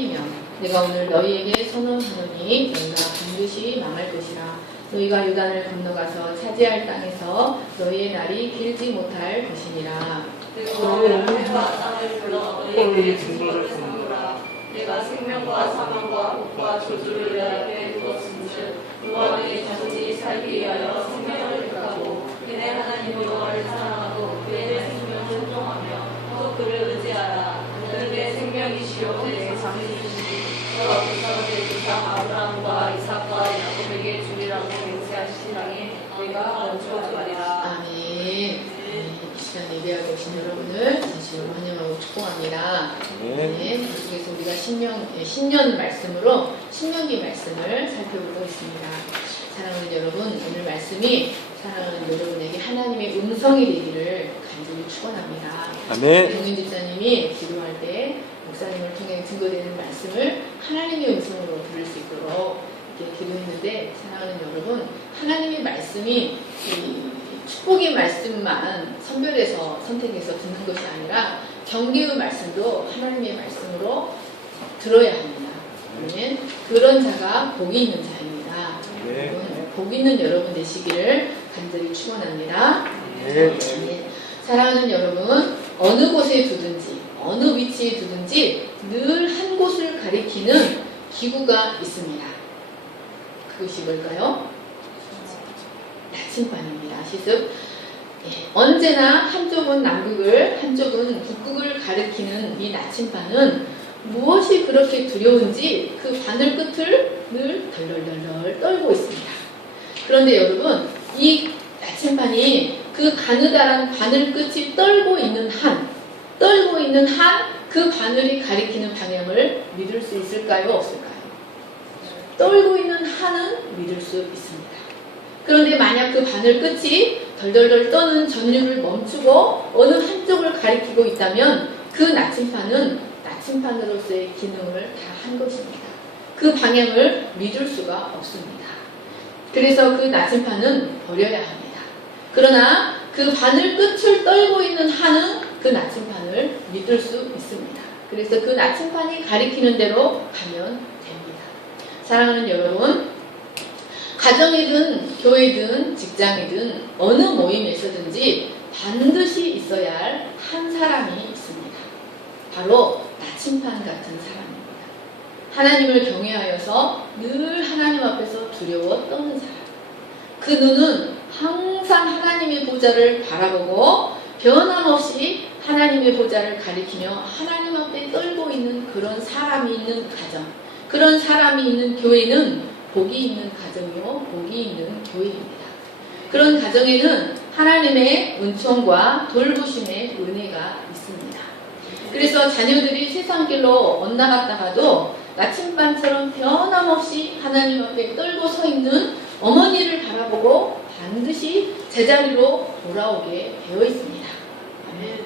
힘이며 내가 오늘 너희에게 선언하노니 너희가 반드시 망할 것이라. 너희가 요단을 건너가서 차지할 땅에서 너희의 날이 길지 못할 것이니라. 내가 땅을 불러 너희에게 증거를 삼으라. 내가 생명과 사망과 복과 저주를 내 앞에 두었은즉 누가 너희 자손이 살기 위하여 생명을 택하고 그네 하나님 여호와를 사랑하고 그의 생명을 순종하며 또 그를 의지하라. 그는 내 생명이시요 내 장이시니 너가 불쌍하게 주상 아브라함과 이삭과 야곱에게 주리라고 맹세하신 땅에 내가 얹혀주리라. 아멘. 이 시간 예배하고 오신 여러분을 진심으로 환영하고 축복합니다. 네, 계속해서 우리가 신년 말씀으로 신명기 말씀을 살펴보고 있습니다. 사랑하는 여러분, 오늘 말씀이 사랑하는 여러분에게 하나님의 음성이 되기를 간절히 축원합니다. 아멘. 동인 집사님이 기도할 때 목사님을 통해 증거되는 말씀을 하나님의 음성으로 들을 수 있도록 이렇게 기도했는데, 사랑하는 여러분, 하나님의 말씀이 축복의 말씀만 선별해서 선택해서 듣는 것이 아니라 경계의 말씀도 하나님의 말씀으로 들어야 합니다. 그러면 그런 자가 복이 있는 자입니다. 네. 복 있는 여러분 되시기를 간절히 축원합니다. 네. 사랑하는 여러분, 어느 곳에 두든지 어느 위치에 두든지 늘 한 곳을 가리키는 기구가 있습니다. 그것이 뭘까요? 나침반입니다. 시습. 언제나 한쪽은 남극을 한쪽은 북극을 가리키는 이 나침반은 무엇이 그렇게 두려운지 그 바늘 끝을 늘 덜덜덜 떨고 있습니다. 그런데 여러분, 이 나침반이 그 가느다란 바늘 끝이 떨고 있는 한 그 바늘이 가리키는 방향을 믿을 수 있을까요? 없을까요? 떨고 있는 한은 믿을 수 있습니다. 그런데 만약 그 바늘 끝이 덜덜덜 떠는 전류를 멈추고 어느 한쪽을 가리키고 있다면 그 나침반은 나침반으로서의 기능을 다 한 것입니다. 그 방향을 믿을 수가 없습니다. 그래서 그 나침반은 버려야 합니다. 그러나 그 바늘 끝을 떨고 있는 한은 그 나침반을 믿을 수 있습니다. 그래서 그 나침반이 가리키는 대로 가면 됩니다. 사랑하는 여러분, 가정이든 교회든 직장이든 어느 모임에서든지 반드시 있어야 할 한 사람이 있습니다. 바로 나침반 같은 사람입니다. 하나님을 경외하여서 늘 하나님 앞에서 두려워 떠는 사람. 그 눈은 항상 하나님의 보좌를 바라보고 변함없이 하나님의 보좌를 가리키며 하나님 앞에 떨고 있는 그런 사람이 있는 가정, 그런 사람이 있는 교회는 복이 있는 가정이요, 복이 있는 교회입니다. 그런 가정에는 하나님의 은총과 돌보심의 은혜가 있습니다. 그래서 자녀들이 세상 길로 엇나갔다가도 나침반처럼 변함없이 하나님 앞에 떨고 서 있는 어머니를 바라보고 반드시 제자리로 돌아오게 되어 있습니다.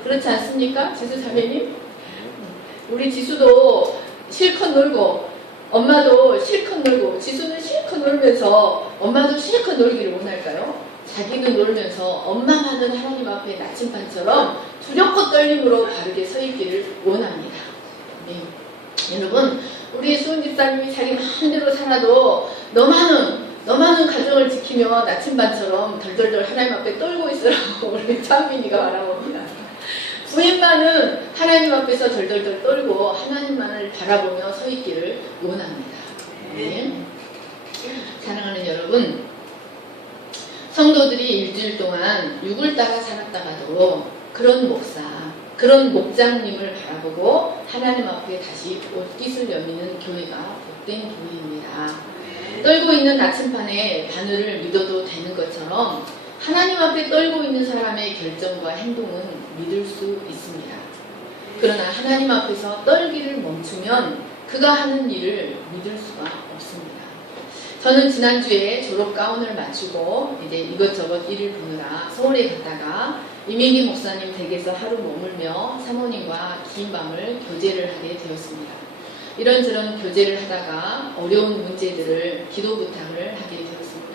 그렇지 않습니까? 지수 자매님? 우리 지수도 실컷 놀고 엄마도 실컷 놀고 지수는 실컷 놀면서 엄마도 실컷 놀기를 원할까요? 자기는 놀면서 엄마만은 하나님 앞에 나침반처럼 두렵고 떨림으로 바르게 서 있기를 원합니다. 네. 여러분, 우리 수은 집사님이 자기 마음대로 살아도 너만은 가정을 지키며 나침반처럼 덜덜덜 하나님 앞에 떨고 있으라고 우리 창민이가 말합니다. 부인만은 하나님 앞에서 덜덜덜 떨고 하나님만을 바라보며 서 있기를 원합니다. 네. 사랑하는 여러분, 성도들이 일주일 동안 육을 따라 살았다가도 그런 목사, 그런 목장님을 바라보고 하나님 앞에 다시 옷깃을 여미는 교회가 복된 교회입니다. 떨고 있는 나침반에 바늘을 믿어도 되는 것처럼 하나님 앞에 떨고 있는 사람의 결정과 행동은 믿을 수 있습니다. 그러나 하나님 앞에서 떨기를 멈추면 그가 하는 일을 믿을 수가 없습니다. 저는 지난주에 졸업 가운을 맞추고 이제 이것저것 일을 보느라 서울에 갔다가 이민기 목사님 댁에서 하루 머물며 사모님과 긴 밤을 교제를 하게 되었습니다. 이런저런 교제를 하다가 어려운 문제들을 기도 부탁을 하게 되었습니다.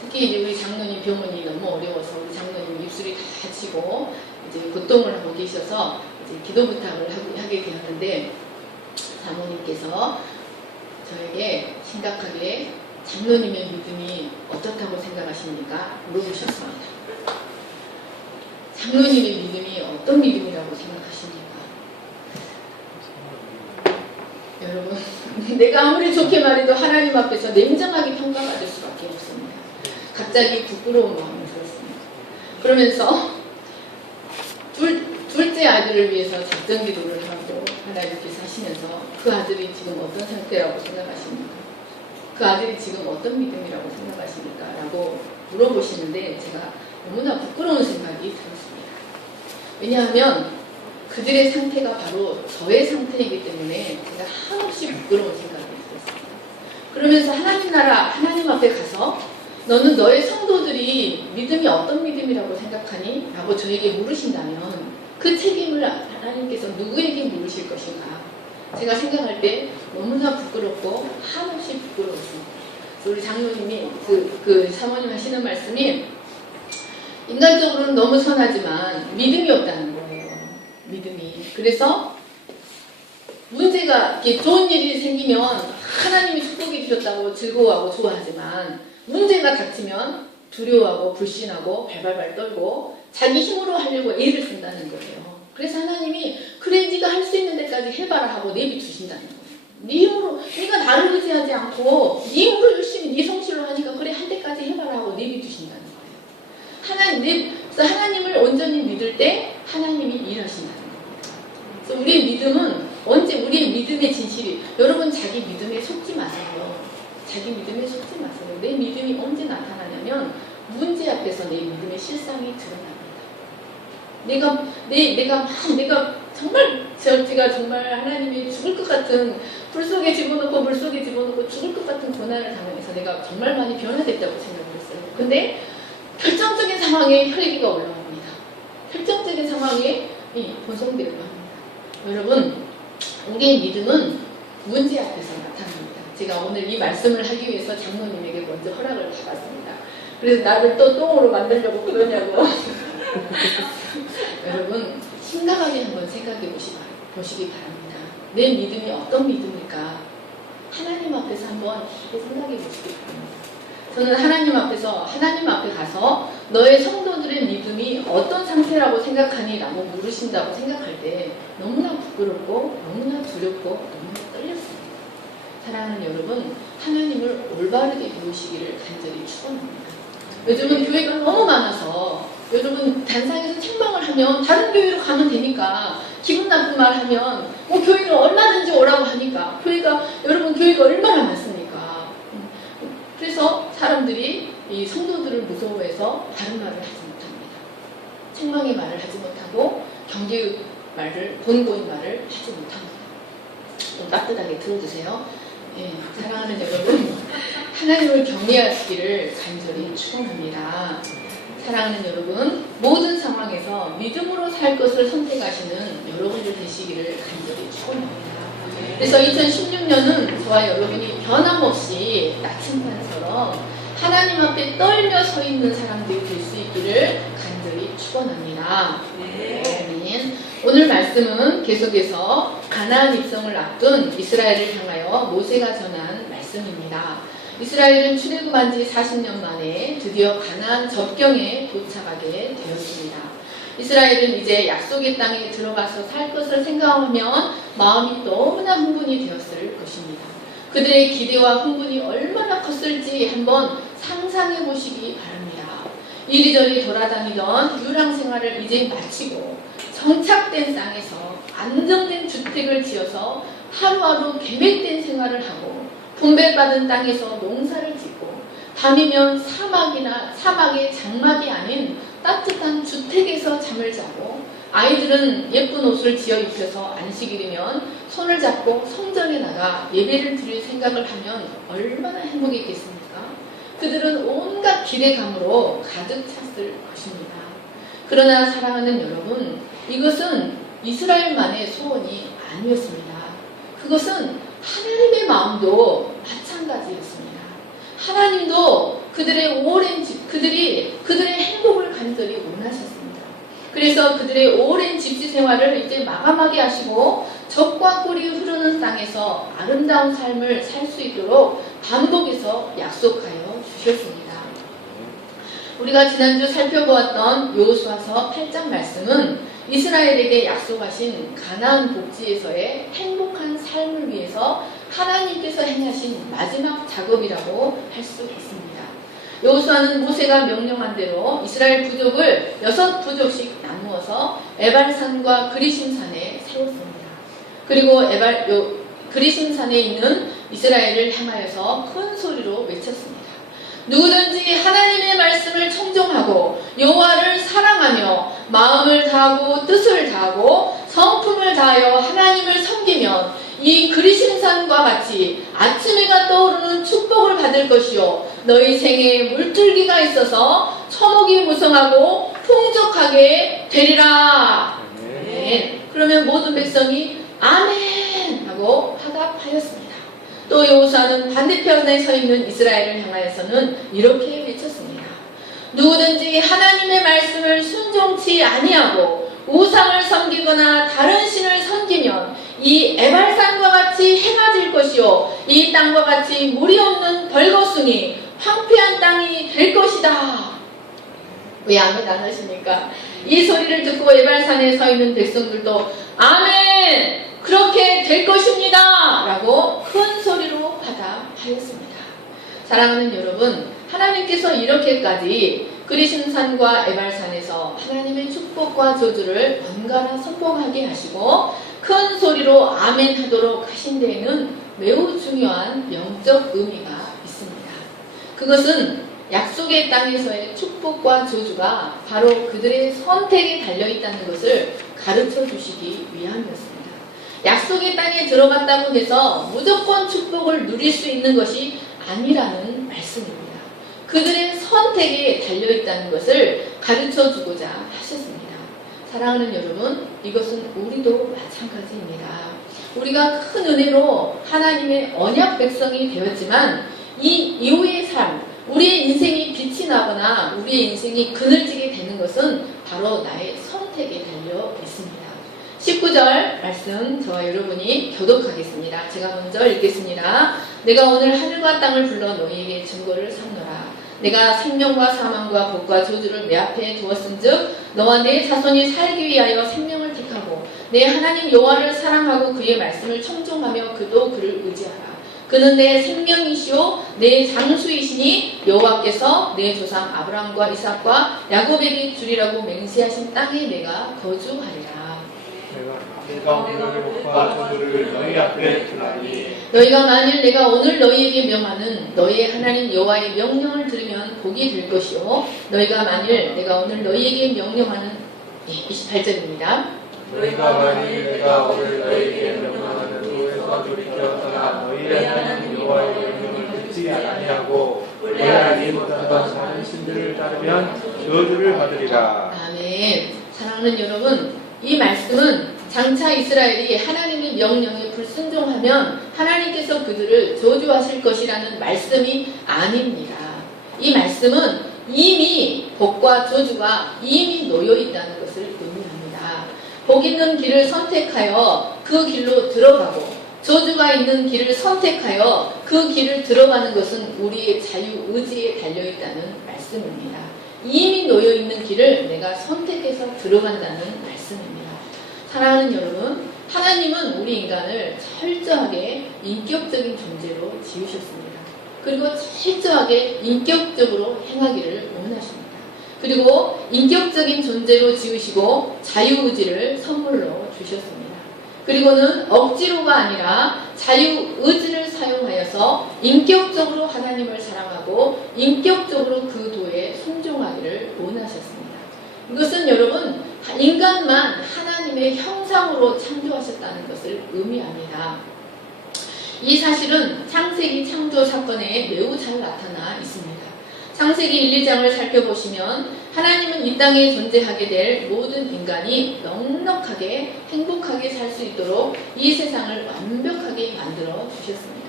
특히 이제 우리 장로님 병원이 너무 어려워서 우리 장로님 입술이 다 다치고 이제 고통을 하고 계셔서 이제 기도 부탁을 하게 되었는데, 사모님께서 저에게 심각하게 장로님의 믿음이 어떻다고 생각하십니까? 물어보셨습니다. 장로님의 믿음이 어떤 믿음이라고 생각하십니까? 여러분, 내가 아무리 좋게 말해도 하나님 앞에서 냉정하게 평가받을 수밖에 없습니다. 갑자기 부끄러운 마음이 들었습니다. 그러면서 둘째 아들을 위해서 작전 기도를 하고 하나님께서 하시면서 그 아들이 지금 어떤 상태라고 생각하십니까? 그 아들이 지금 어떤 믿음이라고 생각하십니까? 라고 물어보시는데 제가 너무나 부끄러운 생각이 들었습니다. 왜냐하면 그들의 상태가 바로 저의 상태이기 때문에 제가 한없이 부끄러운 생각이 들었습니다. 그러면서 하나님 나라, 하나님 앞에 가서 너는 너의 성도들이 믿음이 어떤 믿음이라고 생각하니? 라고 저에게 물으신다면 그 책임을 하나님께서 누구에게 물으실 것인가? 제가 생각할 때 너무나 부끄럽고 한없이 부끄러웠습니다. 우리 장로님이 그 사모님 하시는 말씀이 인간적으로는 너무 선하지만 믿음이 없다는 거예요. 믿음이. 그래서 문제가 이렇게 좋은 일이 생기면 하나님이 축복해 주셨다고 즐거워하고 좋아하지만 문제가 닥치면 두려워하고 불신하고 발발발 떨고 자기 힘으로 하려고 애를 쓴다는 거예요. 그래서 하나님이 그래 네가 할 수 있는 데까지 해봐라 하고 내비두신다는 거예요. 네 힘으로 네가 나를 의지하지 않고 네 힘으로 열심히 네 성실로 하니까 그래 할 때까지 해봐라 하고 내비두신다는 거예요. 그래서 하나님을 온전히 믿을 때 하나님이 일하신다는 거예요. 그래서 우리의 믿음은 언제 우리의 믿음의 진실이 여러분 자기 믿음에 속지 마세요. 자기 믿음에 속지 마세요. 내 믿음이 언제 나타나냐면 문제 앞에서 내 믿음의 실상이 드러납니다. 내가 정말 제가 정말 하나님이 죽을 것 같은 불 속에 집어넣고 물 속에 집어넣고 죽을 것 같은 고난을 당하면서 내가 정말 많이 변화됐다고 생각을 했어요. 근데 결정적인 상황에 혈기가 올라옵니다. 결정적인 상황에 본성대로 합니다. 여러분, 우리의 믿음은 문제 앞에서 나타납니다. 제가 오늘 이 말씀을 하기 위해서 장로님에게 먼저 허락을 받았습니다. 그래서 나를 또 똥으로 만들려고 그러냐고. 여러분, 심각하게 한번 생각해 보시기 바랍니다. 내 믿음이 어떤 믿음일까? 하나님 앞에서 한번 깊게 생각해 보시기 바랍니다. 저는 하나님 앞에 가서 너의 성도들의 믿음이 어떤 상태라고 생각하니? 라고 물으신다고 생각할 때 너무나 부끄럽고 너무나 두렵고 너무나 떨렸습니다. 사랑하는 여러분, 하나님을 올바르게 배우시기를 간절히 축원합니다. 요즘은 교회가 너무 많아서 여러분 단상에서 책망을 하면 다른 교회로 가면 되니까 기분 나쁜 말 하면 교회로 얼마든지 오라고 하니까 여러분 교회가 얼마나 많습니까? 그래서 사람들이 이 성도들을 무서워해서 바른 말을 하지 못합니다. 책망의 말을 하지 못하고 경계의 말을 권고의 말을 하지 못합니다. 좀 따뜻하게 들어주세요. 사랑하는 여러분, 하나님을 경외하시기를 간절히 축원합니다. 사랑하는 여러분, 모든 상황에서 믿음으로 살 것을 선택하시는 여러분들 되시기를 간절히 축원합니다. 그래서 2016년은 저와 여러분이 변함없이 나침반처럼 하나님 앞에 떨며 서 있는 사람들이 될 수 있기를 간절히 축원합니다. 아멘. 오늘 말씀은 계속해서 가나안 입성을 앞둔 이스라엘을 향하여 모세가 전한 말씀입니다. 이스라엘은 출애굽한 지 40년 만에 드디어 가나안 접경에 도착하게 되었습니다. 이스라엘은 이제 약속의 땅에 들어가서 살 것을 생각하면 마음이 너무나 흥분이 되었을 것입니다. 그들의 기대와 흥분이 얼마나 컸을지 한번 상상해 보시기 바랍니다. 이리저리 돌아다니던 유랑 생활을 이제 마치고 정착된 땅에서 안정된 주택을 지어서 하루하루 계획된 생활을 하고 분배받은 땅에서 농사를 짓고 밤이면 사막의 장막이 아닌 따뜻한 주택에서 잠을 자고 아이들은 예쁜 옷을 지어 입혀서 안식일이면 손을 잡고 성전에 나가 예배를 드릴 생각을 하면 얼마나 행복했겠습니까? 그들은 온갖 기대감으로 가득 찼을 것입니다. 그러나 사랑하는 여러분, 이것은 이스라엘만의 소원이 아니었습니다. 그것은 하나님의 마음도 마찬가지였습니다. 하나님도 그들의 행복을 간절히 원하셨습니다. 그래서 그들의 오랜 집지 생활을 이제 마감하게 하시고 적과 꿀이 흐르는 땅에서 아름다운 삶을 살 수 있도록 반복해서 약속하여 주셨습니다. 우리가 지난주 살펴보았던 여호수아서 8장 말씀은 이스라엘에게 약속하신 가나안 복지에서의 행복한 삶을 위해서 하나님께서 행하신 마지막 작업이라고 할 수 있습니다. 여호수아는 모세가 명령한 대로 이스라엘 부족을 6부족씩 나누어서 에발산과 그리심산에 세웠습니다. 그리고 그리심산에 있는 이스라엘을 향하여서 큰 소리로 외쳤습니다. 누구든지 하나님의 말씀을 청종하고 여호와를 사랑하며 마음을 다하고 뜻을 다하고 성품을 다하여 하나님을 섬기면 이 그리심산과 같이 아침 해가 떠오르는 축복을 받을 것이요 너희 생에 물줄기가 있어서 초목이 무성하고 풍족하게 되리라. 아멘. 그러면 모든 백성이 아멘 하고 화답하였습니다. 또 여호수아는 반대편에 서 있는 이스라엘을 향하여서는 이렇게 외쳤습니다. 누구든지 하나님의 말씀을 순종치 아니하고 우상을 섬기거나 다른 신을 섬기면 이 에발산과 같이 해가 질 것이요 이 땅과 같이 물이 없는 벌거숭이 황폐한 땅이 될 것이다. 왜 아멘 안 하십니까? 이 소리를 듣고 에발산에 서 있는 백성들도 아멘 그렇게 될 것입니다 라고 큰 소리로 화답하였습니다. 사랑하는 여러분, 하나님께서 이렇게까지 그리심산과 에발산에서 하나님의 축복과 저주를 번갈아 선포하게 하시고 큰 소리로 아멘 하도록 하신 데에는 매우 중요한 영적 의미가 있습니다. 그것은 약속의 땅에서의 축복과 저주가 바로 그들의 선택에 달려있다는 것을 가르쳐 주시기 위함이었습니다. 약속의 땅에 들어갔다고 해서 무조건 축복을 누릴 수 있는 것이 아니라는 말씀입니다. 그들의 선택에 달려있다는 것을 가르쳐 주고자 하셨습니다. 사랑하는 여러분, 이것은 우리도 마찬가지입니다. 우리가 큰 은혜로 하나님의 언약 백성이 되었지만 이 이후의 삶, 우리의 인생이 빛이 나거나 우리의 인생이 그늘지게 되는 것은 바로 나의 선택에 달려 있습니다. 19절 말씀 저와 여러분이 교독하겠습니다. 제가 먼저 읽겠습니다. 내가 오늘 하늘과 땅을 불러 너희에게 증거를 삼노라. 내가 생명과 사망과 복과 저주를 내 앞에 두었은즉 너와 내 자손이 살기 위하여 생명을 택하고 내 하나님 여호와를 사랑하고 그의 말씀을 청종하며 그도 그를 의지하라. 그는 내 생명이시오 내 장수이시니 여호와께서 내 조상 아브라함과 이삭과 야곱에게 주리라고 맹세하신 땅에 내가 거주하리라. 내가 오늘 복과 저주를 너희 앞에 두나니 너희가 만일 내가 오늘 너희에게 명하는 너희의 하나님 여호와의 명령을 들으면 복이 될 것이요 너희가 만일 내가 오늘 너희에게 명령하는 28절입니다. 너희가 만일 내가 오늘 너희에게 명령하는 도에서 돌이켜 떠나 너희의 하나님 여호와의 명령을 듣지 아니하고 내가 못하던 다른 신들을 따르면 저주를 받으리라. 아멘. 사랑하는 여러분, 이 말씀은 장차 이스라엘이 하나님의 명령에 불순종하면 하나님께서 그들을 저주하실 것이라는 말씀이 아닙니다. 이 말씀은 이미 복과 저주가 이미 놓여 있다는 것을 의미합니다. 복 있는 길을 선택하여 그 길로 들어가고 저주가 있는 길을 선택하여 그 길을 들어가는 것은 우리의 자유의지에 달려있다는 말씀입니다. 이미 놓여 있는 길을 내가 선택해서 들어간다는 말씀입니다. 사랑하는 여러분, 하나님은 우리 인간을 철저하게 인격적인 존재로 지으셨습니다. 그리고 철저하게 인격적으로 행하기를 원하십니다. 그리고 인격적인 존재로 지으시고 자유의지를 선물로 주셨습니다. 그리고는 억지로가 아니라 자유의지를 사용하여서 인격적으로 하나님을 사랑하고 인격적으로 그 도에 순종하기를 원하셨습니다. 이것은 여러분, 인간만 하나님의 형상으로 창조하셨다는 것을 의미합니다. 이 사실은 창세기 창조 사건에 매우 잘 나타나 있습니다. 창세기 1, 2장을 살펴보시면 하나님은 이 땅에 존재하게 될 모든 인간이 넉넉하게 행복하게 살 수 있도록 이 세상을 완벽하게 만들어 주셨습니다.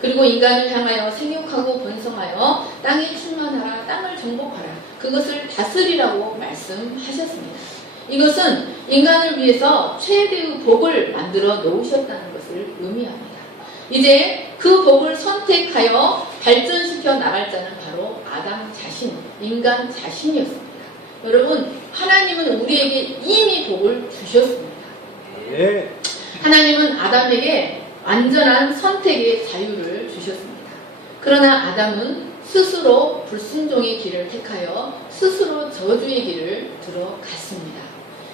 그리고 인간을 향하여 생육하고 번성하여 땅에 충만하라, 땅을 정복하라, 그것을 다스리라고 말씀하셨습니다. 이것은 인간을 위해서 최대의 복을 만들어 놓으셨다는 것을 의미합니다. 이제 그 복을 선택하여 발전시켜 나갈 자는 바로 아담 자신, 인간 자신이었습니다. 여러분, 하나님은 우리에게 이미 복을 주셨습니다. 예. 하나님은 아담에게 완전한 선택의 자유를 주셨습니다. 그러나 아담은 스스로 불순종의 길을 택하여 스스로 저주의 길을 들어갔습니다.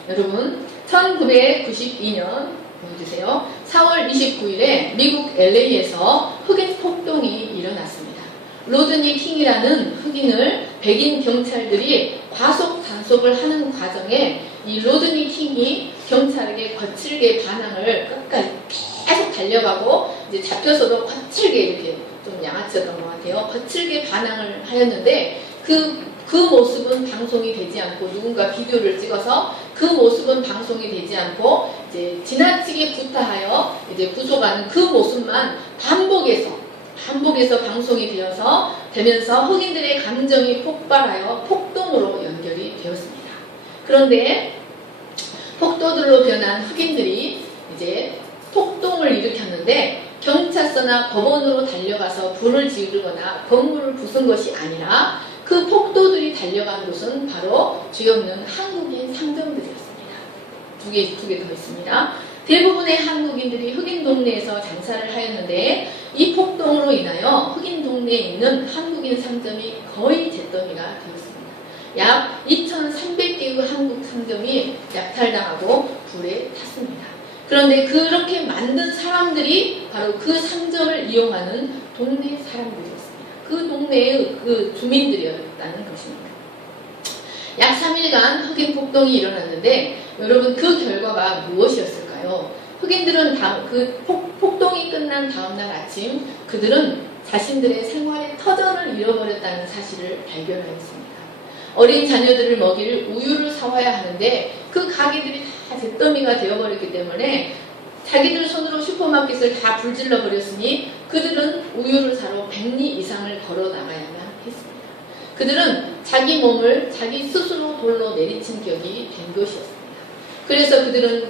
여러분, 1992년 보여주세요. 4월 29일에 미국 LA에서 흑인 폭동이 일어났습니다. 로드니 킹이라는 흑인을 백인 경찰들이 과속 단속을 하는 과정에 이 로드니 킹이 경찰에게 거칠게 반항을 끝까지 계속 달려가고 이제 잡혀서도 거칠게 이렇게 좀 양아치였던 것 같아요. 거칠게 반항을 하였는데 그 모습은 방송이 되지 않고 누군가 비디오를 찍어서 그 모습은 방송이 되지 않고 이제 지나치게 구타하여 이제 구속하는 그 모습만 반복해서 방송이 되면서 흑인들의 감정이 폭발하여 폭동으로 연결이 되었습니다. 그런데 폭도들로 변한 흑인들이 이제 폭동을 일으켰는데 경찰서나 법원으로 달려가서 불을 지르거나 건물을 부순 것이 아니라 그 폭도들이 달려간 곳은 바로 죄 없는 한국인 상점들이었습니다. 두 개 더 있습니다. 대부분의 한국인들이 흑인 동네에서 장사를 하였는데 이 폭동으로 인하여 흑인 동네에 있는 한국인 상점이 거의 잿더미가 되었습니다. 약 2,300개의 한국 상점이 약탈당하고 불에 탔습니다. 그런데 그렇게 만든 사람들이 바로 그 상점을 이용하는 동네 사람들이었습니다. 그 동네의 그 주민들이었다는 것입니다. 약 3일간 흑인 폭동이 일어났는데 여러분 그 결과가 무엇이었을까요? 흑인들은 그 폭동이 끝난 다음날 아침 그들은 자신들의 생활의 터전을 잃어버렸다는 사실을 발견하였습니다. 어린 자녀들을 먹일 우유를 사와야 하는데 그 가게들이 다 잿더미가 되어버렸기 때문에 자기들 손으로 슈퍼마켓을 다 불질러 버렸으니 그들은 우유를 사러 100리 이상을 걸어 나가야만 했습니다. 그들은 자기 몸을 자기 스스로 돌로 내리친 격이 된 것이었습니다. 그래서 그들은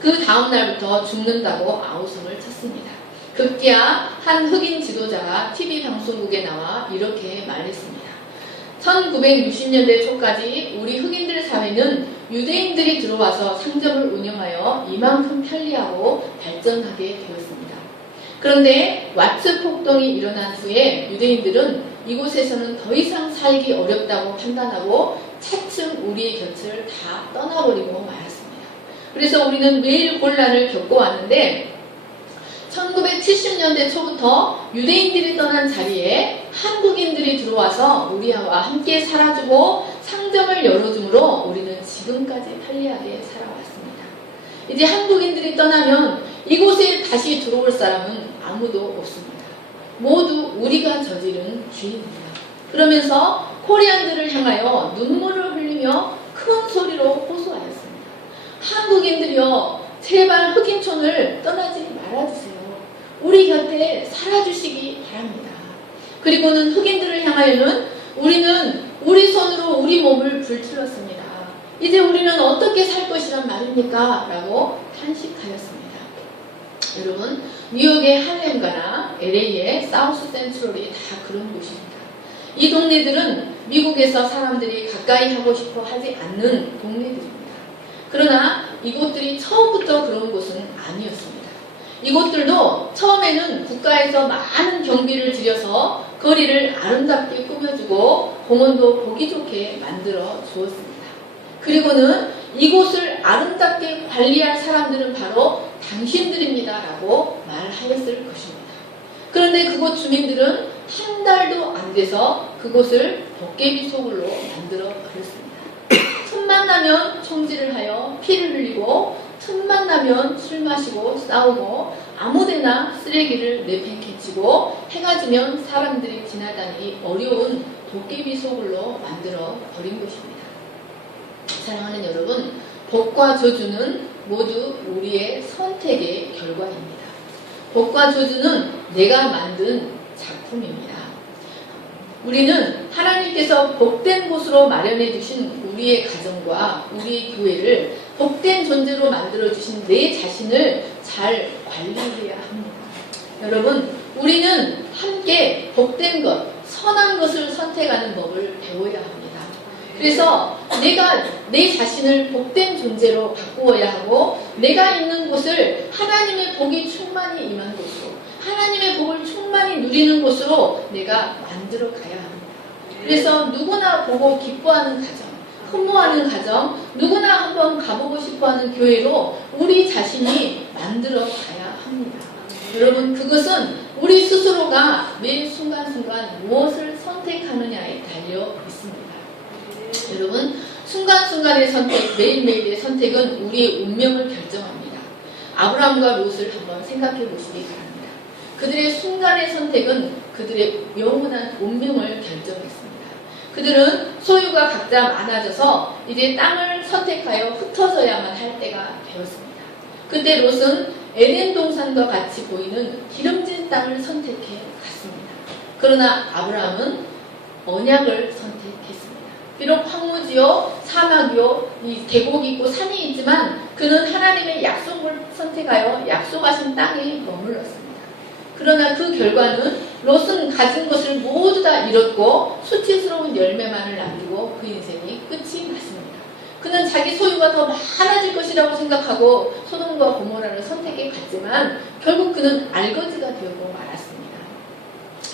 그 다음날부터 죽는다고 아우성을 쳤습니다. 급기야 한 흑인 지도자가 TV 방송국에 나와 이렇게 말했습니다. 1960년대 초까지 우리 흑인들 사회는 유대인들이 들어와서 상점을 운영하여 이만큼 편리하고 발전하게 되었습니다. 그런데 왓츠 폭동이 일어난 후에 유대인들은 이곳에서는 더 이상 살기 어렵다고 판단하고 차츰 우리의 곁을 다 떠나버리고 말았습니다. 그래서 우리는 매일 곤란을 겪어왔는데 1970년대 초부터 유대인들이 떠난 자리에 한국인들이 들어와서 우리와 함께 살아주고 상점을 열어주므로 우리는 지금까지 편리하게 살아왔습니다. 이제 한국인들이 떠나면 이곳에 다시 들어올 사람은 아무도 없습니다. 모두 우리가 저지른 죄입니다. 그러면서 코리안들을 향하여 눈물을 흘리며 큰 소리로 호소하였습니다. 한국인들이여 제발 흑인촌을 떠나지 말아주세요. 우리 곁에 살아주시기 바랍니다. 그리고는 흑인들을 향하여는 우리는 우리 손으로 우리 몸을 불틀었습니다. 이제 우리는 어떻게 살 것이란 말입니까? 라고 탄식하였습니다. 여러분, 뉴욕의 할렘가나 LA의 사우스 센트럴이 다 그런 곳입니다. 이 동네들은 미국에서 사람들이 가까이 하고 싶어 하지 않는 동네들입니다. 그러나 이곳들이 처음부터 그런 곳은 아니었습니다. 이곳들도 처음에는 국가에서 많은 경비를 들여서 거리를 아름답게 꾸며주고 공원도 보기 좋게 만들어 주었습니다. 그리고는 이곳을 아름답게 관리할 사람들은 바로 당신들입니다 라고 말하였을 것입니다. 그런데 그곳 주민들은 한 달도 안 돼서 그곳을 도깨비 소굴로 만들어 버렸습니다. 틈만 나면 총질을 하여 피를 흘리고 틈만 나면 술 마시고 싸우고 아무데나 쓰레기를 내팽개치고 해가 지면 사람들이 지나다니기 어려운 도깨비 소굴로 만들어 버린 것입니다. 사랑하는 여러분, 복과 저주는 모두 우리의 선택의 결과입니다. 복과 저주는 내가 만든 작품입니다. 우리는 하나님께서 복된 곳으로 마련해 주신 우리의 가정과 우리의 교회를 복된 존재로 만들어 주신 내 자신을 잘 관리해야 합니다. 여러분, 우리는 함께 복된 것, 선한 것을 선택하는 법을 배워야 합니다. 그래서 내가 내 자신을 복된 존재로 바꾸어야 하고, 내가 있는 곳을 하나님의 복이 충만히 임한 곳으로, 하나님의 복을 충만히 누리는 곳으로 내가 만들어 가야 합니다. 그래서 누구나 보고 기뻐하는 가정, 흠모하는 가정, 누구나 한번 가보고 싶어하는 교회로 우리 자신이 만들어 가야 합니다. 여러분, 그것은 우리 스스로가 매 순간순간 무엇을 선택하느냐에 달려 있습니다. 여러분, 순간순간의 선택, 매일매일의 선택은 우리의 운명을 결정합니다. 아브라함과 롯을 한번 생각해 보시기 바랍니다. 그들의 순간의 선택은 그들의 영원한 운명을 결정했습니다. 그들은 소유가 각자 많아져서 이제 땅을 선택하여 흩어져야만 할 때가 되었습니다. 그때 롯은 에덴 동산과 같이 보이는 기름진 땅을 선택해 갔습니다. 그러나 아브라함은 언약을 선택했습니다. 비록 황무지요, 사막이요, 이 계곡이 있고 산이 있지만 그는 하나님의 약속을 선택하여 약속하신 땅에 머물렀습니다. 그러나 그 결과는 롯은 가진 것을 모두 다 잃었고 수치스러운 열매만을 남기고 그 인생이 끝이 났습니다. 그는 자기 소유가 더 많아질 것이라고 생각하고 소돔과 고모라를 선택해 갔지만 결국 그는 알거지가 되고 말았습니다.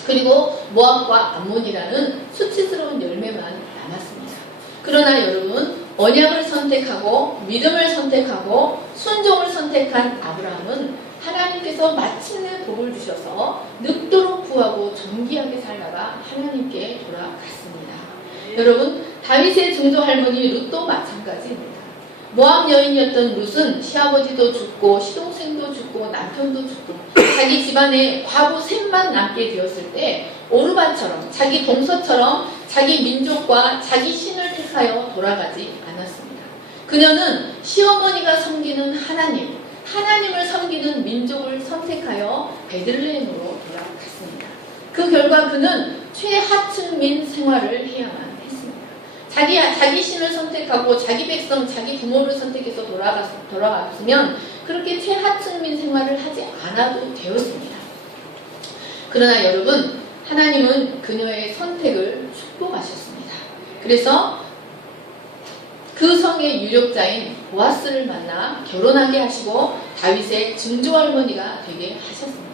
그리고 모압과 암몬이라는 수치스러운 열매만 남았습니다. 그러나 여러분, 언약을 선택하고 믿음을 선택하고 순종을 선택한 아브라함은 하나님께서 마침내 복을 주셔서 늙도록 구하고 존귀하게 살다가 하나님께 돌아갔습니다. 여러분, 다윗의 증조 할머니 룻도 마찬가지입니다. 모압 여인이었던 룻은 시아버지도 죽고 시동생도 죽고 남편도 죽고 자기 집안에 과부 셋만 남게 되었을 때 오르반처럼 자기 동서처럼 자기 민족과 자기 신을 택하여 돌아가지 않았습니다. 그녀는 시어머니가 섬기는 하나님을 섬기는 민족을 선택하여 베들레헴으로 돌아갔습니다. 그 결과 그는 최하층민 생활을 해야만 했습니다. 자기 신을 선택하고 자기 백성, 자기 부모를 선택해서 돌아갔으면 그렇게 최하층민 생활을 하지 않아도 되었습니다. 그러나 여러분, 하나님은 그녀의 선택을 축복하셨습니다. 그래서 그 성의 유력자인 보아스를 만나 결혼하게 하시고 다윗의 증조할머니가 되게 하셨습니다.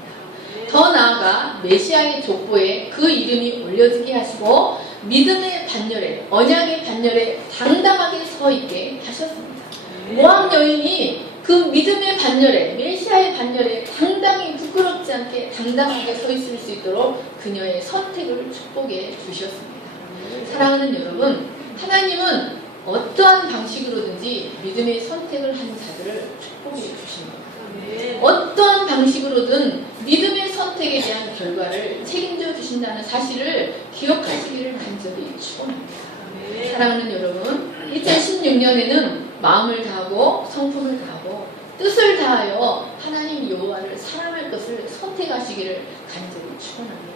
더 나아가 메시아의 족보에 그 이름이 올려지게 하시고 믿음의 반열에, 언약의 반열에 당당하게 서 있게 하셨습니다. 모압 여인이 그 믿음의 반열에, 메시아의 반열에 당당히 부끄럽지 않게 당당하게 서 있을 수 있도록 그녀의 선택을 축복해 주셨습니다. 사랑하는 여러분, 하나님은 어떠한 방식으로든지 믿음의 선택을 하는 자들을 축복해 주십니다. 어떠한 방식으로든 믿음의 선택에 대한 결과를 책임져 주신다는 사실을 기억하시기를 간절히 축원합니다. 사랑하는 여러분, 2016년에는 마음을 다하고 성품을 다하고 뜻을 다하여 하나님 여호와를 사랑할 것을 선택하시기를 간절히 축원합니다.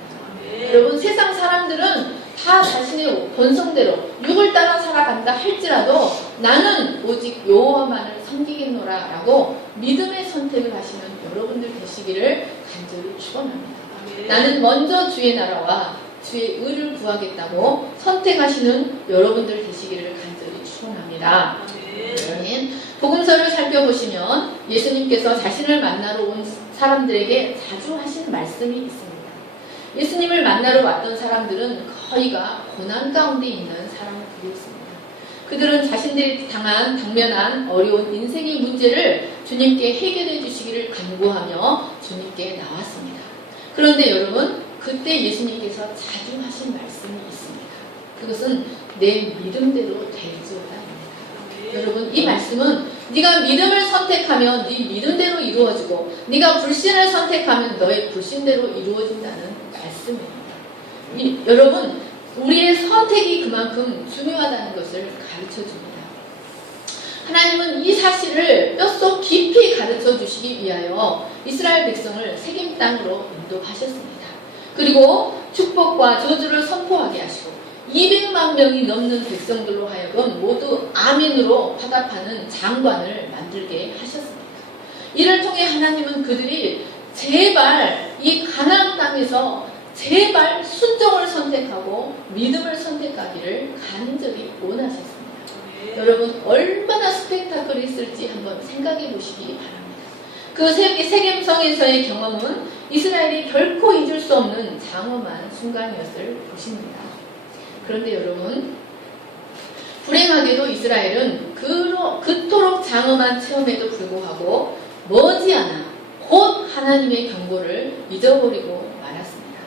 여러분, 세상 사람들은 다 자신의 본성대로 육을 따라 살아간다 할지라도 나는 오직 여호와만을 섬기겠노라 라고 믿음의 선택을 하시는 여러분들 되시기를 간절히 축원합니다. 나는 먼저 주의 나라와 주의 의를 구하겠다고 선택하시는 여러분들 되시기를 간절히 축원합니다. 아멘. 복음서를 살펴보시면 예수님께서 자신을 만나러 온 사람들에게 자주 하신 말씀이 있습니다. 예수님을 만나러 왔던 사람들은 거의가 고난 가운데 있는 사람들이었습니다. 그들은 자신들이 당면한 어려운 인생의 문제를 주님께 해결해 주시기를 간구하며 주님께 나왔습니다. 그런데 여러분, 그때 예수님께서 자주 하신 말씀이 있습니다. 그것은 내 믿음대로 될지어다입니다. 여러분, 이 말씀은 네가 믿음을 선택하면 네 믿음대로 이루어지고 네가 불신을 선택하면 너의 불신대로 이루어진다는 말씀입니다. 여러분, 우리의 선택이 그만큼 중요하다는 것을 가르쳐줍니다. 하나님은 이 사실을 뼛속 깊이 가르쳐 주시기 위하여 이스라엘 백성을 세겜 땅으로 인도하셨습니다. 그리고 축복과 저주를 선포하게 하시고 200만 명이 넘는 백성들로 하여금 모두 아멘으로 화답하는 장관을 만들게 하셨습니다. 이를 통해 하나님은 그들이 제발 이 가나안 땅에서 제발 순종을 선택하고 믿음을 선택하기를 간절히 원하셨습니다. 여러분 얼마나 스펙타클이 있을지 한번 생각해 보시기 바랍니다. 그 세겜성에서의 경험은 이스라엘이 결코 잊을 수 없는 장엄한 순간이었을 것입니다. 그런데 여러분 불행하게도 이스라엘은 그토록 장엄한 체험에도 불구하고 머지않아 곧 하나님의 경고를 잊어버리고 말았습니다.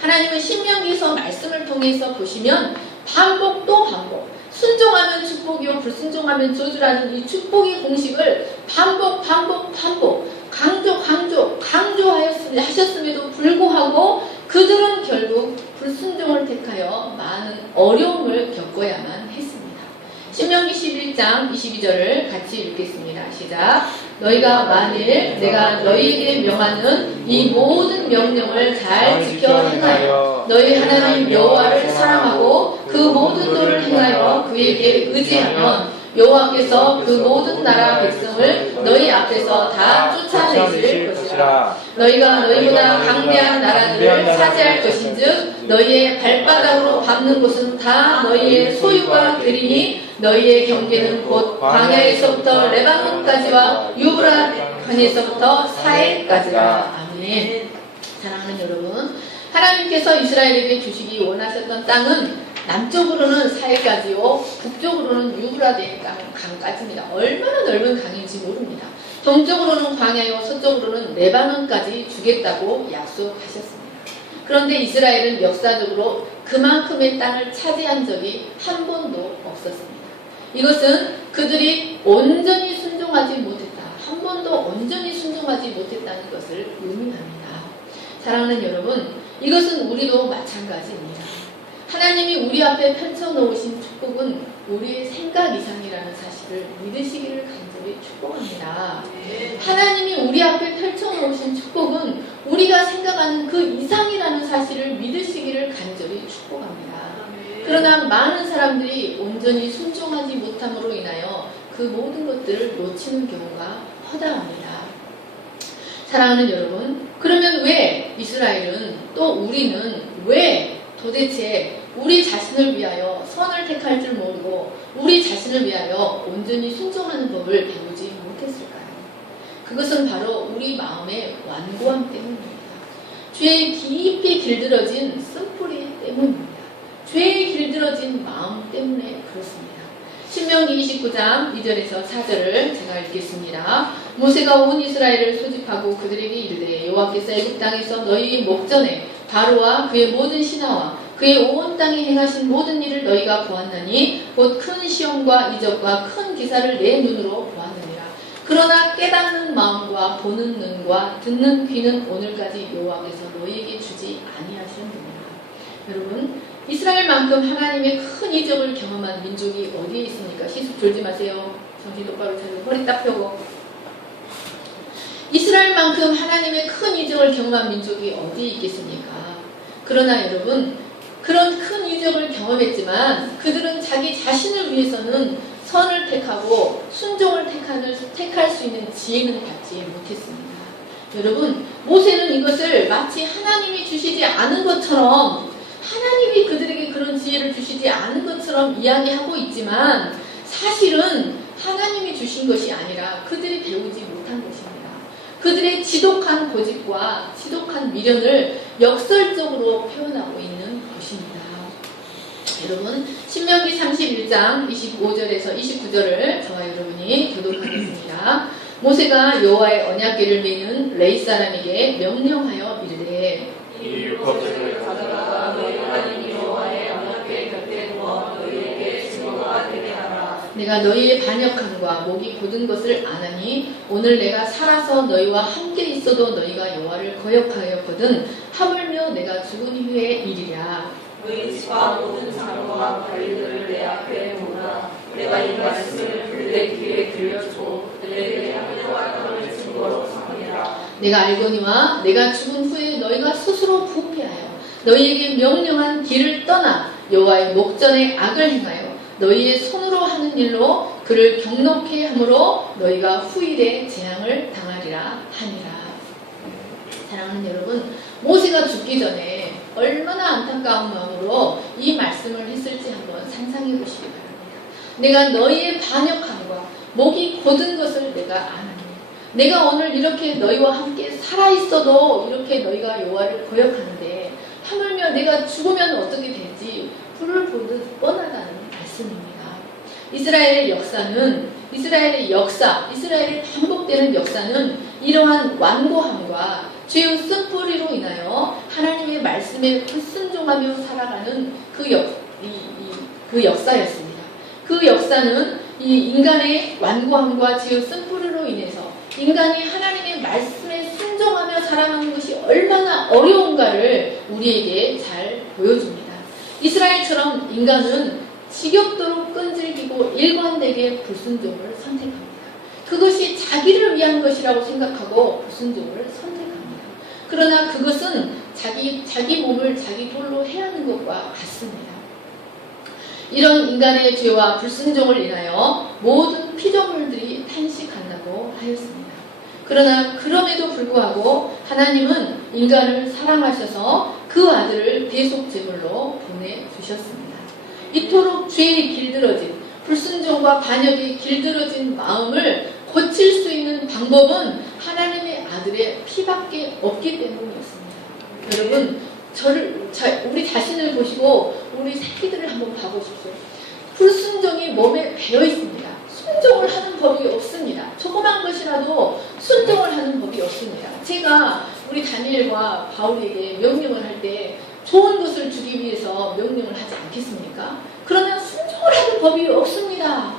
하나님은 신명기서 말씀을 통해서 보시면 반복 또 반복 순종하면 축복이요 불순종하면 저주라는 이 축복의 공식을 반복 강조하셨음에도 불구하고 그들은 결국 불순종을 택하여 많은 어려움을 겪어야만 했습니다. 신명기 11장 22절을 같이 읽겠습니다. 시작. 너희가 만일 내가 너희에게 명하는 이 모든 명령을 잘 지켜 행하여 너희 하나님 여호와를 사랑하고 그 모든 도를 행하여 그에게 의지하면 여호와께서 그 모든 나라 백성을 너희 앞에서 다 쫓아내실 것이라. 너희가 너희보다 강대한 나라들을 차지할 것인즉 너희의 발바닥으로 밟는 곳은 다 너희의 소유가 되리니 너희의 경계는 곧 광야에서부터 레바논까지와 유브라 강에서부터 사해까지라. 아멘. 사랑하는 여러분, 하나님께서 이스라엘에게 주시기 원하셨던 땅은 남쪽으로는 사해까지요, 북쪽으로는 유브라데 강까지입니다. 얼마나 넓은 강인지 모릅니다. 동쪽으로는 광야요, 서쪽으로는 레바논까지 주겠다고 약속하셨습니다. 그런데 이스라엘은 역사적으로 그만큼의 땅을 차지한 적이 한 번도 없었습니다. 이것은 그들이 온전히 순종하지 못했다, 한 번도 온전히 순종하지 못했다는 것을 의미합니다. 사랑하는 여러분, 이것은 우리도 마찬가지입니다. 하나님이 우리 앞에 펼쳐놓으신 축복은 우리의 생각 이상이라는 사실을 믿으시기를 간절히 축복합니다. 하나님이 우리 앞에 펼쳐놓으신 축복은 우리가 생각하는 그 이상이라는 사실을 믿으시기를 간절히 축복합니다. 그러나 많은 사람들이 온전히 순종하지 못함으로 인하여 그 모든 것들을 놓치는 경우가 허다합니다. 사랑하는 여러분, 그러면 왜 이스라엘은 또 우리는 왜 도대체 우리 자신을 위하여 선을 택할 줄 모르고 우리 자신을 위하여 온전히 순종하는 법을 배우지 못했을까요? 그것은 바로 우리 마음의 완고함 때문입니다. 죄에 깊이 길들어진 쓴뿌리 때문입니다. 죄에 길들어진 마음 때문에 그렇습니다. 신명기 29장 2절에서 4절을 제가 읽겠습니다. 모세가 온 이스라엘을 소집하고 그들에게 이르되 여호와께서 애굽 땅에서 너희 목전에 바로와 그의 모든 신하와 그의 온 땅에 행하신 모든 일을 너희가 보았나니 곧 큰 시험과 이적과 큰 기사를 내 눈으로 보았느니라. 그러나 깨닫는 마음과 보는 눈과 듣는 귀는 오늘까지 여호와께서 너희에게 주지 아니하셨느니라. 여러분, 이스라엘만큼 하나님의 큰 이적을 경험한 민족이 어디에 있습니까? 시숙 졸지 마세요. 정신 똑바로 차리고 허리 딱 펴고. 이스라엘만큼 하나님의 큰 이적을 경험한 민족이 어디에 있겠습니까? 그러나 여러분, 그런 큰 이적을 경험했지만 그들은 자기 자신을 위해서는 선을 택하고 순종을 택할 수 있는 지혜는 갖지 못했습니다. 여러분, 모세는 이것을 마치 하나님이 주시지 않은 것처럼, 하나님이 그들에게 그런 지혜를 주시지 않은 것처럼 이야기하고 있지만 사실은 하나님이 주신 것이 아니라 그들이 배우지 못한 것입니다. 그들의 지독한 고집과 지독한 미련을 역설적으로 표현하고 있는 것입니다. 여러분, 신명기 31장 25절에서 29절을 저와 여러분이 교독하겠습니다. 모세가 여호와의 언약궤를 메는 레위 사람에게 명령하여 이르되 이 율법책을 가져다가 너희 하나님 여호와의 언약궤 곁에 두어 너희에게 증거가 되게 하라. 내가 너희의 반역함과 목이 곧은 것을 아나니 오늘 내가 살아서 너희와 함께 있어도 너희가 여호와를 거역하였거든 하물며 내가 죽은 후의 일이랴. 너희 집과 모든 장로와 관리들을 내 앞에 모으라. 내가 이 말씀을 그들의 귀에 들려주고 그들에게 합리화함을 증거로 삼으리라. 내가 알거니와 내가 죽은 후에 너희가 스스로 부패하여 너희에게 명령한 길을 떠나 여호와의 목전에 악을 행하여 너희의 손으로 하는 일로 그를 경록케 함으로 너희가 후일에 재앙을 당하리라 하니라. 사랑하는 여러분, 모세가 죽기 전에 얼마나 안타까운 마음으로 이 말씀을 했을지 한번 상상해 보시기 바랍니다. 내가 너희의 반역함과 목이 곧은 것을 내가 아나니 내가 오늘 이렇게 너희와 함께 살아있어도 이렇게 너희가 여호와를 거역하는데 하물며 내가 죽으면 어떻게 될지 불을 보듯 뻔하다는 말씀입니다. 이스라엘의 반복되는 역사는 이러한 완고함과 죄의 쓴뿌리로 인하여 하나님의 말씀에 불순종하며 살아가는 그 역사였습니다. 그 역사는 이 인간의 완고함과 죄의 쓴뿌리로 인해서 인간이 하나님의 말씀에 순종하며 살아가는 것이 얼마나 어려운가를 우리에게 잘 보여줍니다. 이스라엘처럼 인간은 지겹도록 끈질기고 일관되게 불순종을 선택합니다. 그것이 자기를 위한 것이라고 생각하고 불순종을 선택합니다. 그러나 그것은 자기 몸을 자기 돌로 해하는 것과 같습니다. 이런 인간의 죄와 불순종을 인하여 모든 피조물들이 탄식한다고 하였습니다. 그러나 그럼에도 불구하고 하나님은 인간을 사랑하셔서 그 아들을 대속제물로 보내주셨습니다. 이토록 죄에 길들어진 불순종과 반역에 길들어진 마음을 고칠 수 있는 방법은 하나님의 아들의 피밖에 없기 때문이었습니다. 여러분, 우리 자신을 보시고 우리 새끼들을 한번 봐보십시오. 불순종이 몸에 배어 있습니다. 순종을 하는 법이 없습니다. 조그만 것이라도 순종을 하는 법이 없습니다. 제가 우리 다니엘과 바울에게 명령을 할 때 좋은 것을 주기 위해서 명령을 하지 않겠습니까? 그러나 순종을 하는 법이 없습니다.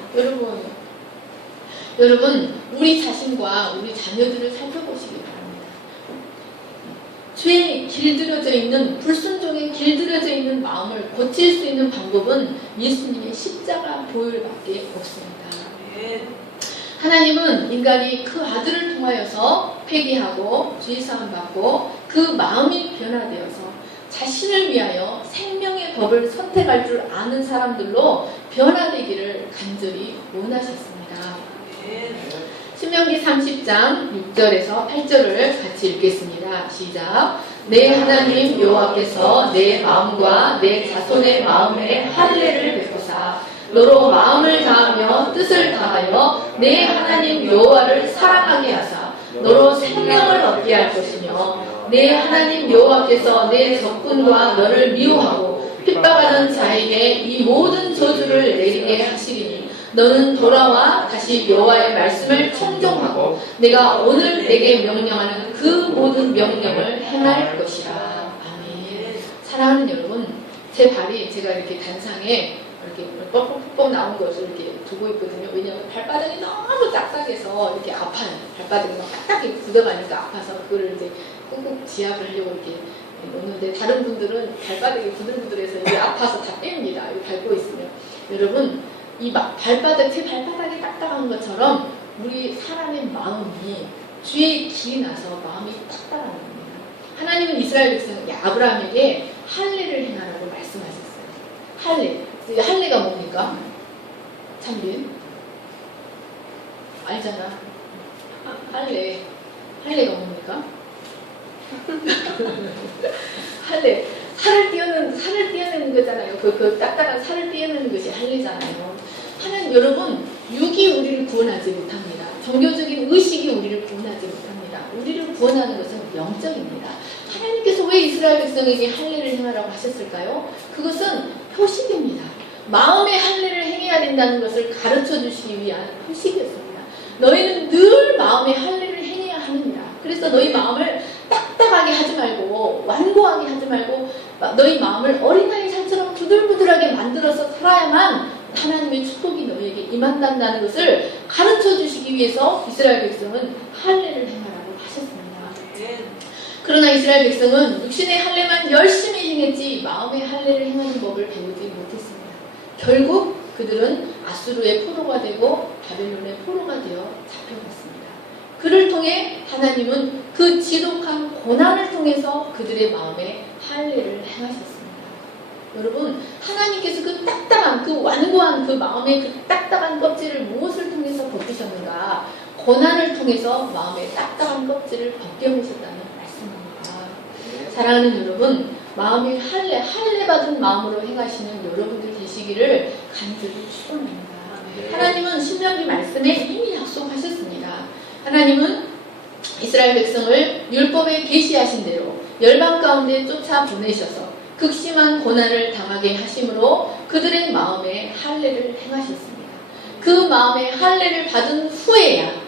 여러분, 우리 자신과 우리 자녀들을 살펴보시기 바랍니다. 죄에 길들여져 있는, 불순종에 길들여져 있는 마음을 고칠 수 있는 방법은 예수님의 십자가 보혈밖에 없습니다. 하나님은 인간이 그 아들을 통하여서 회개하고 죄사함 받고 그 마음이 변화되어서 자신을 위하여 생명의 법을 선택할 줄 아는 사람들로 변화되기를 간절히 원하셨습니다. 신명기 30장 6절에서 8절을 같이 읽겠습니다. 시작. 내 하나님 여호와께서 내 마음과 내 자손의 마음에 할례를 베푸사 너로 마음을 다하며 뜻을 다하여 내 하나님 여호와를 사랑하게 하사 너로 생명을 얻게 할 것이며 내 하나님 여호와께서 내 적군과 너를 미워하고 핍박하는 자에게 이 모든 저주를 내리게 하시리니 너는 돌아와 다시 여호와의 말씀을 청종하고 내가 오늘 내게 명령하는 그 모든 명령을 행할 것이라. 아멘. 사랑하는 여러분, 제 발이 제가 이렇게 단상에 이렇게 뻑뻑뻑 나온 것을 이렇게 두고 있거든요. 왜냐하면 발바닥이 너무 딱딱해서 이렇게 아파요. 발바닥이 막 딱딱하게 굳어가니까 아파서 그거를 이제 꾹꾹 지압을 하려고 이렇게 놓는데 다른 분들은 발바닥이 부들부들해서 이게 아파서 다 뺍니다. 이렇게 밟고 있으면. 여러분, 제 발바닥이 딱딱한 것처럼 우리 사람의 마음이 죄에 기이 나서 마음이 딱딱한 겁니다. 하나님은 이스라엘 백성 아브라함에게 할례를 행하라고 말씀하셨어요. 할례가 뭡니까? 참빈 알잖아. 할례가 뭡니까? 할례. 살을 떼어내는 거잖아요. 그 딱딱한 살을 떼어내는 것이 할례잖아요. 여러분, 육이 우리를 구원하지 못합니다. 종교적인 의식이 우리를 구원하지 못합니다. 우리를 구원하는 것은 영적입니다. 하나님께서 왜 이스라엘 백성에게 할례를 행하라고 하셨을까요? 그것은 표식입니다. 마음의 할례를 행해야 된다는 것을 가르쳐 주시기 위한 표식이었습니다. 너희는 늘 마음의 할례를 행해야 합니다. 그래서 너희 마음을 딱딱하게 하지 말고 완고하게 하지 말고 너희 마음을 어린아이 살처럼 부들부들하게 만들어서 살아야만 하나님의 축복이 너희에게 임한다는 것을 가르쳐 주시기 위해서 이스라엘 백성은 할례를 행하라고 하셨습니다. 그러나 이스라엘 백성은 육신의 할례만 열심히 행했지 마음의 할례를 행하는 법을 배우지 못했습니다. 결국 그들은 아수르의 포로가 되고 바벨론의 포로가 되어 잡혀갔습니다. 그를 통해 하나님은 그 지독한 고난을 통해서 그들의 마음에 할례를 행하셨습니다. 여러분, 하나님께서 그 딱딱한, 그 완고한 그 마음의 그 딱딱한 껍질을 무엇을 통해서 벗기셨는가? 고난을 통해서 마음의 딱딱한 껍질을 벗겨내셨다는 말씀입니다. 사랑하는 여러분, 마음의 할례 받은 마음으로 행하시는 여러분들 되시기를 간절히 축원합니다. 하나님은 신명기 말씀에 이미 약속하셨습니다. 하나님은 이스라엘 백성을 율법에 계시하신 대로 열방 가운데 쫓아 보내셔서 극심한 고난을 당하게 하심으로 그들의 마음에 할례를 행하셨습니다. 그 마음에 할례를 받은 후에야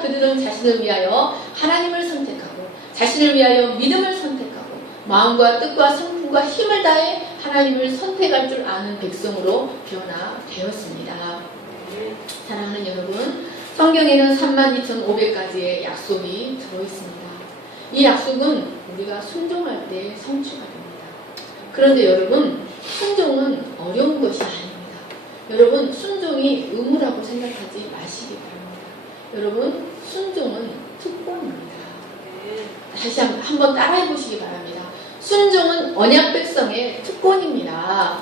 그들은 자신을 위하여 하나님을 선택하고 자신을 위하여 믿음을 선택하고 마음과 뜻과 성품과 힘을 다해 하나님을 선택할 줄 아는 백성으로 변화되었습니다. 사랑하는 여러분, 성경에는 32,500가지의 약속이 들어있습니다. 이 약속은 우리가 순종할 때 성취가 됩니다. 그런데 여러분, 순종은 어려운 것이 아닙니다. 여러분, 순종이 의무라고 생각하지 마시기 바랍니다. 여러분, 순종은 특권입니다. 다시 한번 따라해 보시기 바랍니다. 순종은 언약 백성의 특권입니다.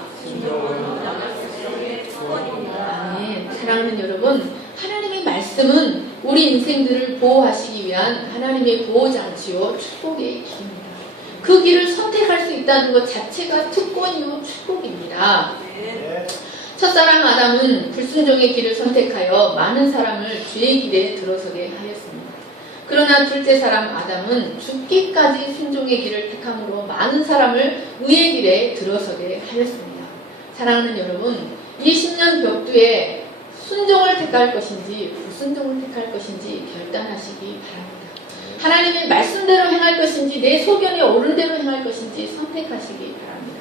아멘. 사랑하는 여러분, 하나님의 말씀은 우리 인생들을 보호하시기 위한 하나님의 보호장치요 축복의 길입니다. 그 길을 선택할 수 있다는 것 자체가 특권이요 축복입니다. 첫사랑 아담은 불순종의 길을 선택하여 많은 사람을 죄의 길에 들어서게 하였습니다. 그러나 둘째 사람 아담은 죽기까지 순종의 길을 택함으로 많은 사람을 의의 길에 들어서게 하였습니다. 사랑하는 여러분, 이 10년 벽두에 순종을 택할 것인지 불순종을 택할 것인지 결단하시기 바랍니다. 하나님의 말씀대로 행할 것인지 내 소견에 옳은 대로 행할 것인지 선택하시기 바랍니다.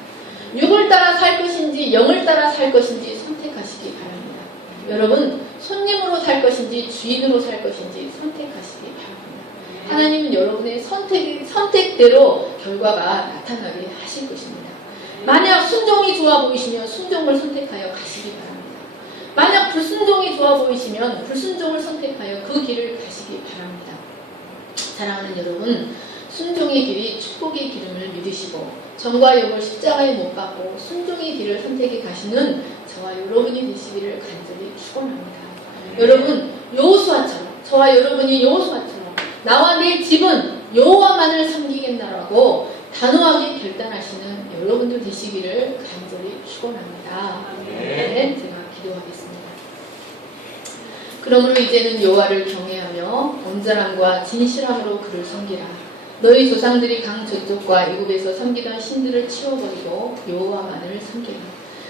육을 따라 살 것인지 영을 따라 살 것인지 선택하시기 바랍니다. 여러분, 손님으로 살 것인지 주인으로 살 것인지 선택하시기 바랍니다. 하나님은 여러분의 선택대로 결과가 나타나게 하실 것입니다. 만약 순종이 좋아 보이시면 순종을 선택하여 가시기 바랍니다. 만약 불순종이 좋아 보이시면 불순종을 선택하여 그 길을 가시기 바랍니다. 사랑하는 여러분, 순종의 길이 축복의 기름을 믿으시고 정과 영을 십자가에 못 박고 순종의 길을 선택해 가시는 저와 여러분이 되시기를 간절히 축원합니다. 여러분, 여호수아처럼, 저와 여러분이 여호수아처럼 나와 내 집은 여호와만을 섬기겠나라고 단호하게 결단하시는 여러분들 되시기를 간절히 축원합니다. 네, 제가 기도하겠습니다. 그러므로 이제는 여호와를 경외하며 온전함과 진실함으로 그를 섬기라. 너희 조상들이 강 저쪽과 애굽에서 섬기던 신들을 치워버리고 여호와만을 섬기라.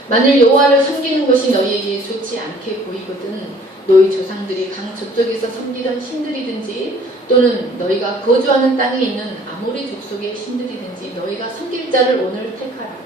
만일 여호와를 섬기는 것이 너희에게 좋지 않게 보이거든 너희 조상들이 강 저쪽에서 섬기던 신들이든지 또는 너희가 거주하는 땅에 있는 아모리 족속의 신들이든지 너희가 섬길 자를 오늘 택하라.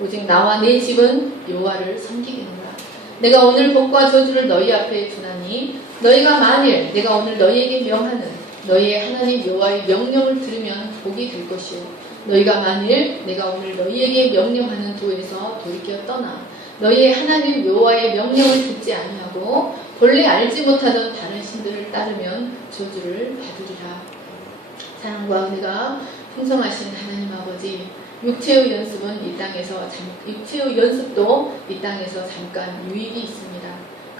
오직 나와 내 집은 여호와를 섬기겠노라. 내가 오늘 복과 저주를 너희 앞에 두나니 너희가 만일 내가 오늘 너희에게 명하는 너희의 하나님 여호와의 명령을 들으면 복이 될 것이요 너희가 만일 내가 오늘 너희에게 명령하는 도에서 돌이켜 떠나 너희의 하나님 여호와의 명령을 듣지 아니하고 본래 알지 못하던 다른 신들을 따르면 저주를 받으리라. 사랑과 은혜가 풍성하신 하나님 아버지, 육체의 연습도 이 땅에서 잠깐 유익이 있습니다.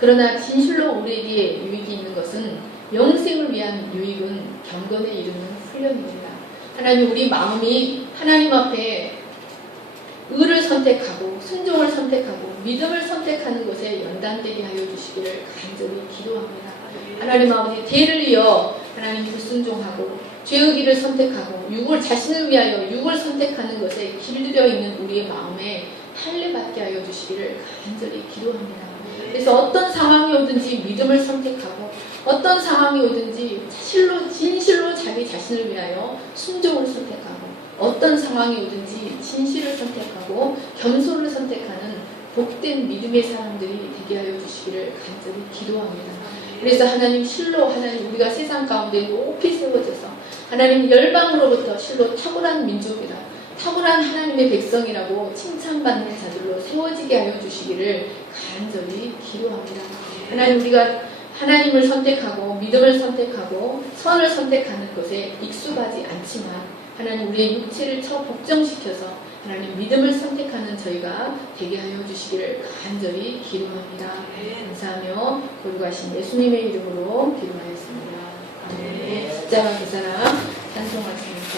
그러나 진실로 우리에게 유익이 있는 것은 영생을 위한 유익은 경건에 이르는 훈련입니다. 하나님, 우리 마음이 하나님 앞에 의를 선택하고 순종을 선택하고 믿음을 선택하는 것에 연단되게 하여 주시기를 간절히 기도합니다. 하나님 아버지, 대를 이어 하나님 불순종하고 죄의 길을 선택하고 자신을 위하여 육을 선택하는 것에 길들여 있는 우리의 마음에 할례받게 하여 주시기를 간절히 기도합니다. 그래서 어떤 상황이 오든지 믿음을 선택하고 어떤 상황이 오든지 진실로 자기 자신을 위하여 순종을 선택하고 어떤 상황이 오든지 진실을 선택하고 겸손을 선택하는 복된 믿음의 사람들이 되게 하여 주시기를 간절히 기도합니다. 그래서 하나님, 실로 하나님, 우리가 세상 가운데 높이 세워져서 하나님 열방으로부터 실로 탁월한 민족이라 탁월한 하나님의 백성이라고 칭찬받는 자들로 세워지게 하여 주시기를 간절히 기도합니다. 하나님, 우리가 하나님을 선택하고 믿음을 선택하고 선을 선택하는 것에 익숙하지 않지만 하나님 우리의 육체를 복종시켜서 하나님 믿음을 선택하는 저희가 되게 하여 주시기를 간절히 기도합니다. 감사하며 거룩하신 예수님의 이름으로 기도하였습니다. 아멘. 십자가 그 사람 찬송하십니다.